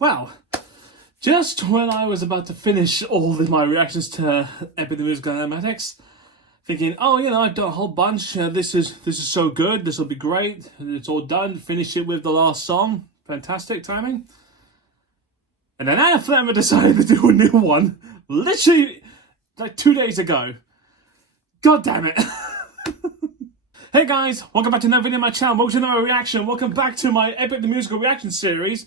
Well, just when I was about to finish all of my reactions to Epic the Musical Animatics, thinking, oh, I've done a whole bunch. This is so good. This will be great. It's all done. Finish it with the last song. Fantastic timing. And then AnniFlamma decided to do a new one, literally like 2 days ago. God damn it. Hey guys, welcome back to another video on my channel. Welcome to another reaction. Welcome back to my Epic the Musical reaction series.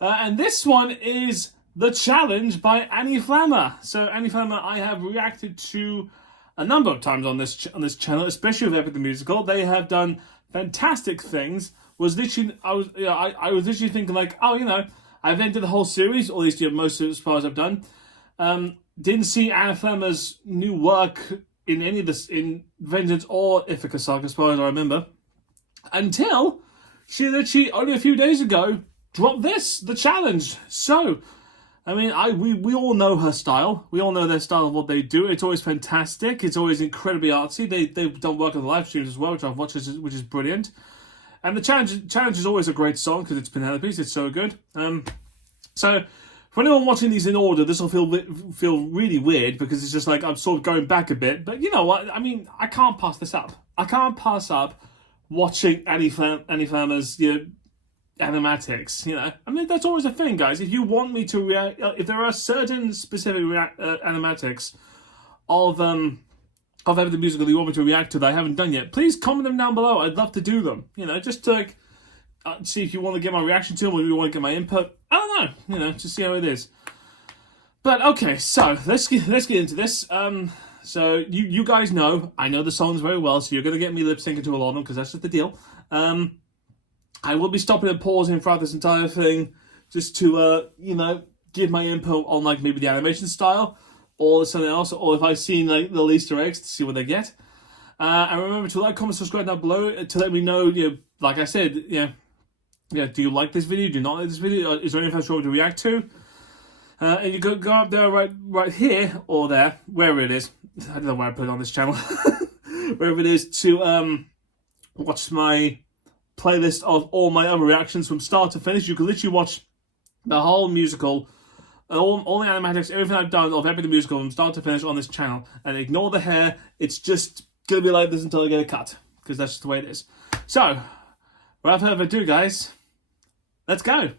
And this one is The Challenge by AnniFlamma. So AnniFlamma, I have reacted to a number of times on this channel, especially with Epic the Musical. They have done fantastic things. I was literally thinking like, oh, I've entered the whole series, or at least most of it as far as I've done. Didn't see AnniFlamma's new work in any of this, in Vengeance or Ithaca Saga, as far as I remember, until she literally only a few days ago dropped this, The Challenge. So, I mean, we all know her style. We all know their style of what they do. It's always fantastic. It's always incredibly artsy. They've done work on the live streams as well, which I've watched, which is brilliant. And the challenge is always a great song because it's Penelope's. It's so good. So for anyone watching these in order, this will feel really weird because it's just like I'm sort of going back a bit. But you know what? I mean, I can't pass this up. I can't pass up watching AnniFlamma's animatics. I mean, that's always a thing, guys. If you want me to react, if there are certain specific animatics of Epic the Musical that you want me to react to that I haven't done yet, please comment them down below. I'd love to do them. Just to like, see if you want to get my reaction to them or you want to get my input. I don't know. Just see how it is. But okay, so let's get into this. So you guys know, I know the songs very well, so you're gonna get me lip syncing to a lot of them because that's just the deal. I will be stopping and pausing throughout this entire thing just to give my input on like maybe the animation style or something else, or if I've seen like the Easter eggs to see what they get. And remember to like, comment, subscribe down below to let me know. Like I said, do you like this video? Do you not like this video? Is there anything else you want me to react to? And you go up there right here or there, wherever it is. I don't know where I put it on this channel. Wherever it is, to watch my playlist of all my other reactions from start to finish. You can literally watch the whole musical, all the animatics, everything I've done of Epic the Musical from start to finish on this channel. And ignore the hair. It's just going to be like this until I get a cut, because that's just the way it is. So, without further ado, guys, let's go.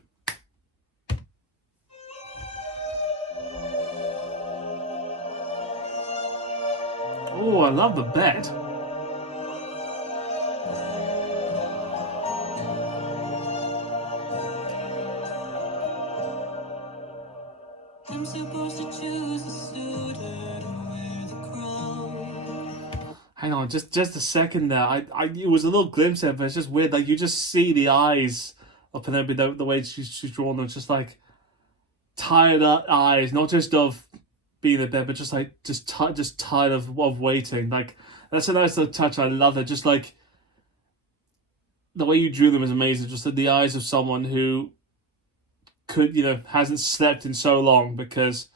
Oh, I love the bed. I'm supposed to choose the suitor to wear the crown. Hang on, just a second there. It was a little glimpse of it, but it's just weird. Like, you just see the eyes of Penelope, the way she's drawn them. Just like tired eyes, not just of being in bed, but just like just tired of waiting. Like, that's a nice little touch. I love it. Just like the way you drew them is amazing. Just like the eyes of someone who hasn't slept in so long because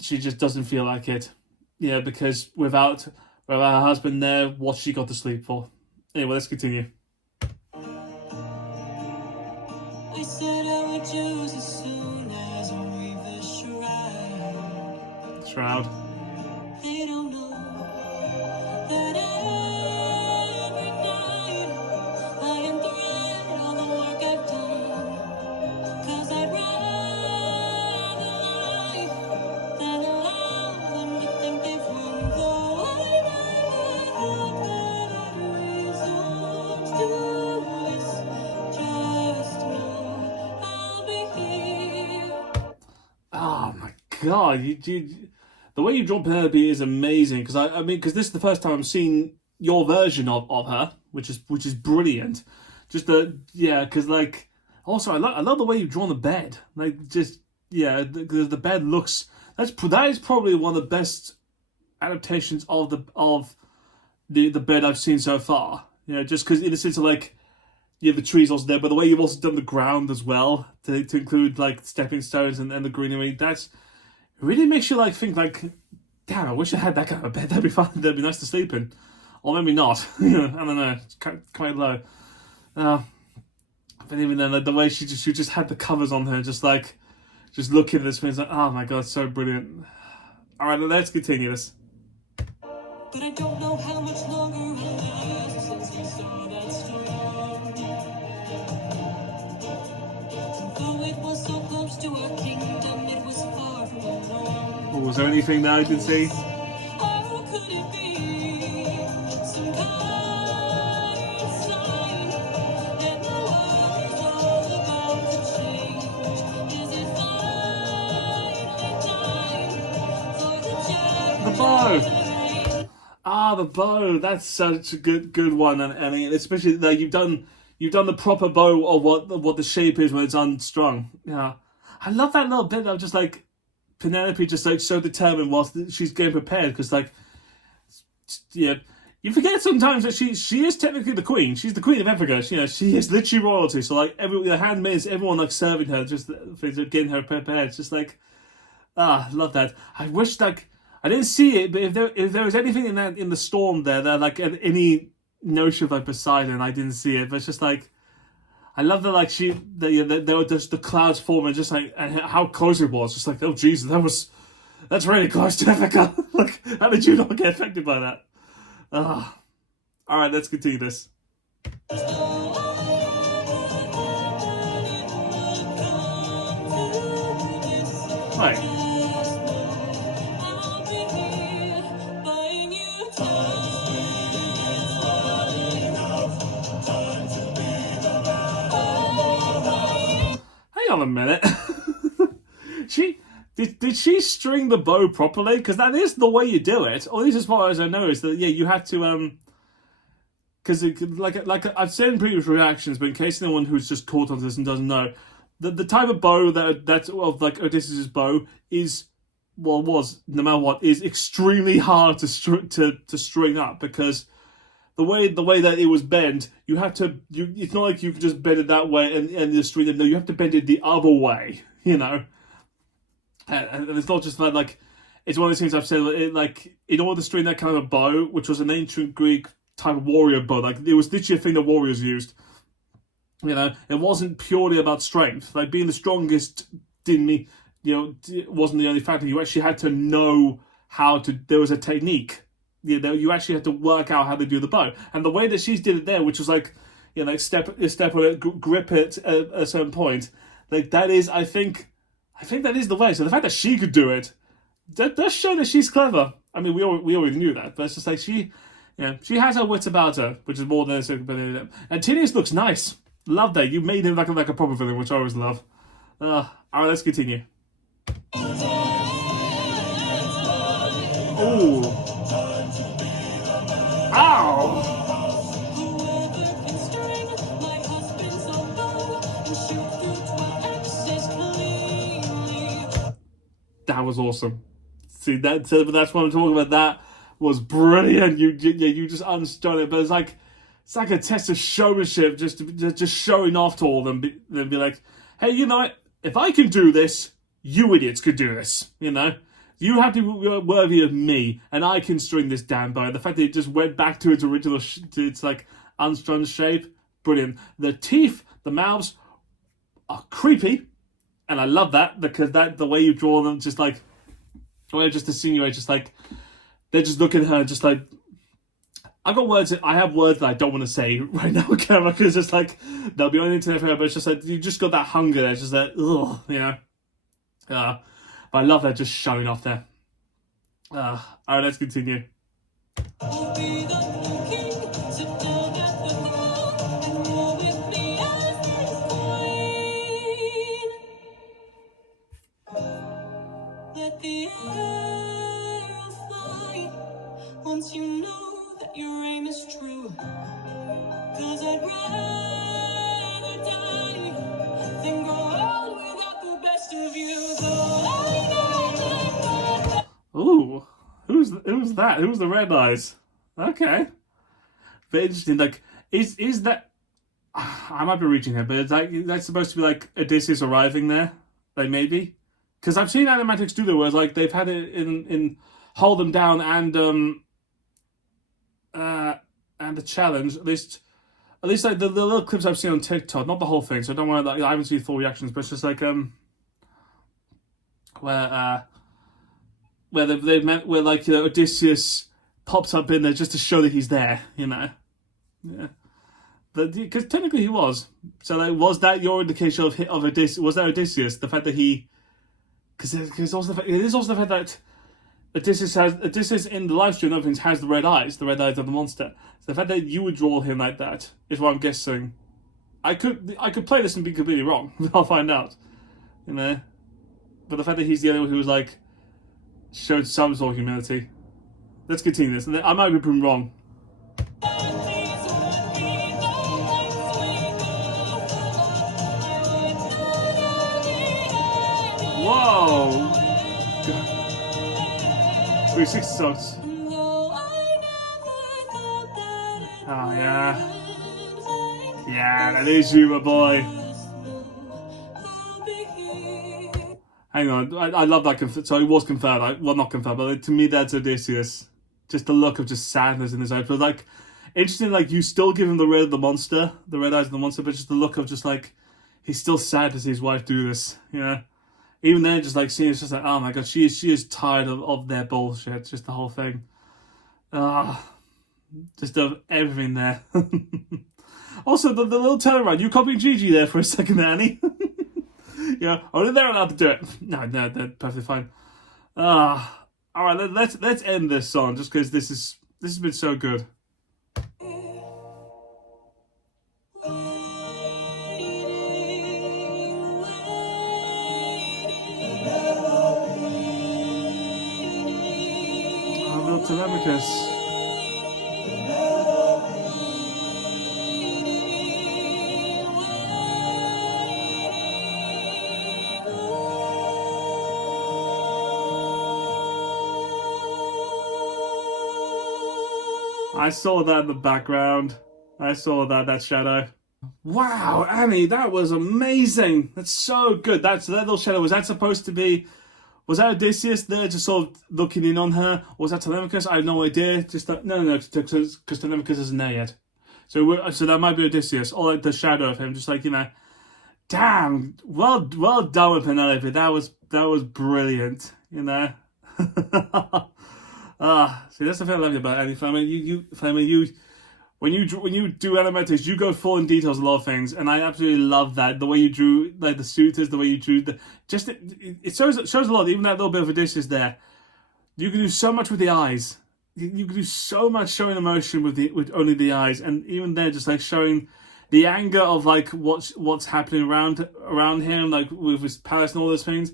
she just doesn't feel like it. Because without her husband there, what's she got to sleep for? Anyway, let's continue. I said I would choose as soon as I weave the shroud. Shroud. They don't know that every night I am thread all the work I've done. 'Cause I'd rather lie than allow them to think they've won. Though I might have reasons to this, just know I'll be here. Oh my god, the way you draw Penelope is amazing. Because I mean, because this is the first time I'm seeing your version of her, which is brilliant. Just because like. Also, I love the way you've drawn the bed. Like, just, the bed looks... That is probably one of the best adaptations of the bed I've seen so far. Just because in the sense of, like, the trees also there, but the way you've also done the ground as well, to include, like, stepping stones and the greenery, it really makes you, like, think, like, damn, I wish I had that kind of bed. That'd be fun. That'd be nice to sleep in. Or maybe not. I don't know. It's quite low. But even then, like, the way she just had the covers on her, just looking at this thing, it's like, oh my god, so brilliant. All right, let's continue this. But I don't know how much longer it'll last since we saw that storm. Though it was so close to our kingdom, it was far from the norm. Oh, was there anything that I didn't see? How could it be some kind of sign that the world is all about to change? Is it finally time for the The bow. Ah, the bow. That's such a good one, and especially like you've done the proper bow of what the shape is when it's unstrung. Yeah, I love that little bit of just like Penelope just like so determined whilst she's getting prepared, because like, yeah, you forget sometimes that she is technically the queen. She's the queen of Ithaca. She is literally royalty. So like the handmaids, everyone like serving her, just for getting her prepared. It's just like, I love that. I wish like I didn't see it, but if there was anything in the storm there that like any notion of like Poseidon, I didn't see it. But it's just like, I love that like there were just the clouds forming, just like, and how close it was. Just like, oh Jesus, that's really close to Ithaca. Like, how did you not get affected by that? All right, let's continue this. Right. Hang on a minute. Did she string the bow properly? Because that is the way you do it. Or at least as far as I know, is that you have to because like I've said in previous reactions, but in case anyone who's just caught on this and doesn't know, the type of bow that's of like Odysseus' bow was no matter what is extremely hard to string up, because the way that it was bent, you have to it's not like you can just bend it that way and just string it. No, you have to bend it the other way. And it's not just like it's one of those things I've said. Like in order to string that kind of a bow, which was an ancient Greek type of warrior bow, like it was literally a thing that warriors used. It wasn't purely about strength. Like being the strongest didn't mean, wasn't the only factor. You actually had to know how to. There was a technique. You actually had to work out how to do the bow, and the way that she did it there, which was like, step on it, grip it at a certain point. Like that is, I think that is the way. So the fact that she could do it, that does show that she's clever. I mean, we already knew that, but it's just like she has her wits about her, which is more than a second. And Tinius looks nice. Love that. You made him like a proper villain, which I always love. All right, let's continue. Ooh. Ow! That was awesome. See, that's what I'm talking about. That was brilliant. You just unstrung it, but it's like a test of showmanship, just showing off to all of them. Then be like, hey, if I can do this, you idiots could do this. You have to be worthy of me, and I can string this damn bow. The fact that it just went back to its original, to its like unstrung shape, brilliant. The teeth, the mouths are creepy, and I love that, because the way you draw them, just like, just insinuate, just like they're just looking at her, just like, I have words that I don't want to say right now on camera, because it's like they'll be on the internet forever. But it's just like you just got that hunger there. It's just like, ugh, But I love that just showing off there. All right, let's continue. Let the arrow fly once you know that your aim is true. 'Cause I'd rather die than grow old without the best of you. Ooh, who's that? Who's the red eyes? Okay, but interesting. Like, is that? I might be reaching here, but it's like that's supposed to be like Odysseus arriving there, like maybe. Because I've seen animatics do that, where it's like they've had it in Hold Them Down and the challenge, at least at least like the little clips I've seen on TikTok, not the whole thing. So don't worry, like, I haven't seen full reactions, but it's just like where they've met, where like, you know, Odysseus pops up in there just to show that he's there, you know. Yeah. Because technically he was. So like, was that your indication of Odysseus? Was that Odysseus? The fact that he, because it is also the fact that Odysseus in the live stream and everything has the red eyes of the monster. So the fact that you would draw him like that is what I'm guessing. I could play this and be completely wrong, but I'll find out, you know. But the fact that he's the only one who was like showed some sort of humility. Let's continue this, and I might be proven wrong. Whoa! 360 songs. Oh yeah. Yeah, that is you, my boy. Hang on, I love that. So it was confirmed. Well, not confirmed, but to me, that's Odysseus. Just the look of just sadness in his eyes. But like, interesting, like, you still give him the red eyes of the monster, but just the look of just like, he's still sad to see his wife do this, you know? Even then, just like seeing it's just like, oh my god, she is tired of their bullshit, just the whole thing. Just of everything there. Also, the little turnaround, you copying Gigi there for a second, Annie. Yeah, only they're allowed to do it. No, they're perfectly fine. Alright, let's end this song, just because this has been so good. Telemachus. I saw that in the background. I saw that shadow. Wow, Annie, that was amazing. That's so good. That little shadow, was that supposed to be... Was that Odysseus there just sort of looking in on her? Or was that Telemachus? I have no idea. Just that, no, because Telemachus isn't there yet. So that might be Odysseus, or like the shadow of him, just like, you know. Damn, well done with Penelope. That was brilliant, you know. See, that's the thing I love you about AnniFlamma. When you do animatics, you go full in details a lot of things, and I absolutely love that. The way you drew, like, the suitors, the way you drew it shows a lot. Even that little bit of Odysseus there, you can do so much with the eyes. You can do so much showing emotion with only the eyes, and even there, just like showing the anger of like what's happening around him, like with his palace and all those things,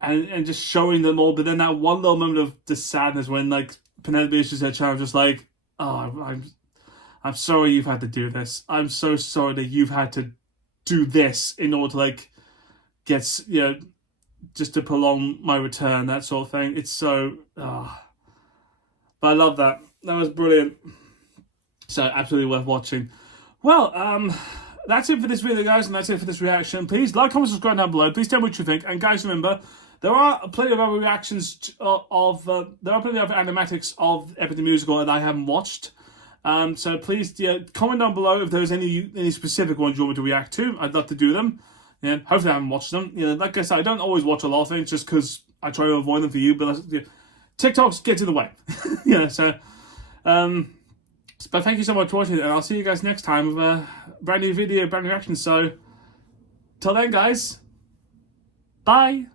and just showing them all. But then that one little moment of the sadness when like Penelope issues her child, just like, oh, I'm sorry you've had to do this. I'm so sorry that you've had to do this in order to like get, you know, just to prolong my return, that sort of thing. It's so, but I love that. That was brilliant. So absolutely worth watching. Well, that's it for this video, guys, and that's it for this reaction. Please like, comment, subscribe down below. Please tell me what you think. And guys, remember, there are plenty of other reactions there are plenty of other animatics of Epic the Musical that I haven't watched. So please comment down below if there's any specific ones you want me to react to. I'd love to do them. Yeah, hopefully I haven't watched them. You know, like I said, I don't always watch a lot of things just because I try to avoid them for you. But TikToks get in the way. Yeah. So, but thank you so much for watching, and I'll see you guys next time with a brand new video, brand new reaction. So, till then, guys. Bye.